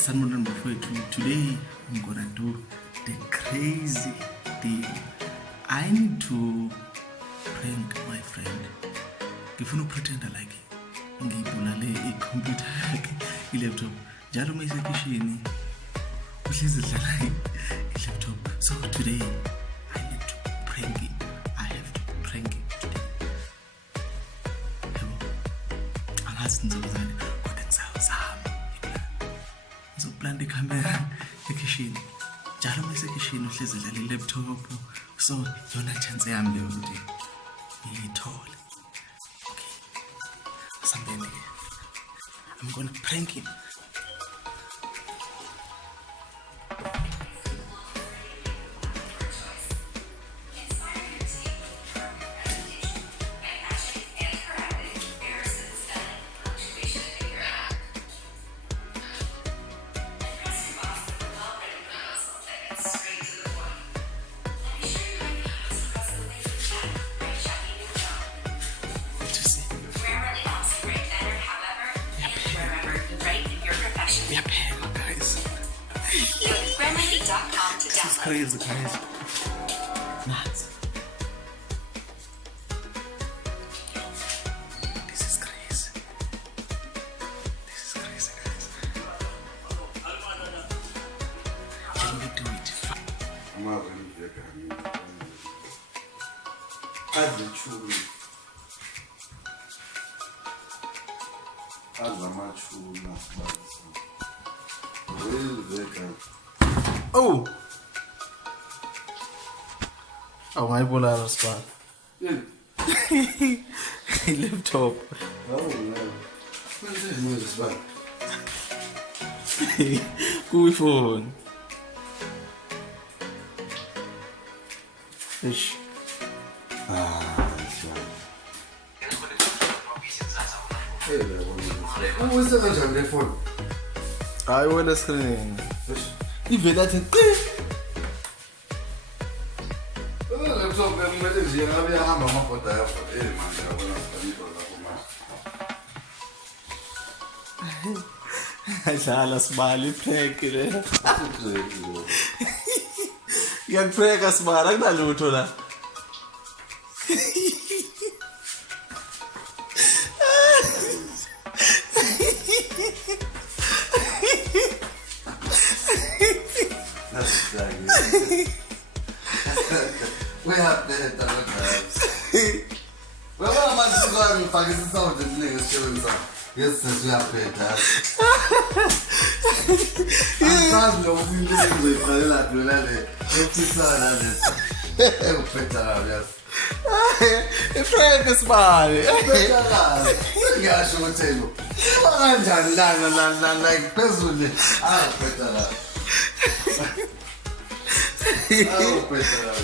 Someone number 42. Today I'm gonna do the crazy thing. I need to prank my friend. Ngifuna pretend like ngibulale i-computer yakhe i-laptop. Njalo uma isekishini uhlezi dlala i-laptop. So today I need to prank it. I have to prank it today. Yabo. Angazi nizokuzani kodwa ngizawuzama. Ngizoplan i-camera ekishini. Njalo uma isekishini uhlezi dlala i-laptop. So yona chance yami leyo ukuthi ngiyithole. Something I'm gonna prank him. This is crazy, guys. Nuts. This is crazy. This is crazy, guys. Let me do it. Oh! Oh, my polar spot. Laptop. Oh, no. What is this noise about? Cool phone. Ish. That's right. Hey, what's the on their phone? I want a screen. Even that is Dlala Sibali prank le. Ngiyakuprank Sibali akunalutho la. That's exactly. We have to well, what am I going to fucking sound the niggas showing some? Yes, since we have paid that. I'm not going to live with my lad, you know, it's not yes. Prank Sibali. Yeah, she will tell you. Like, personally, I'll put that up. I'll put that up.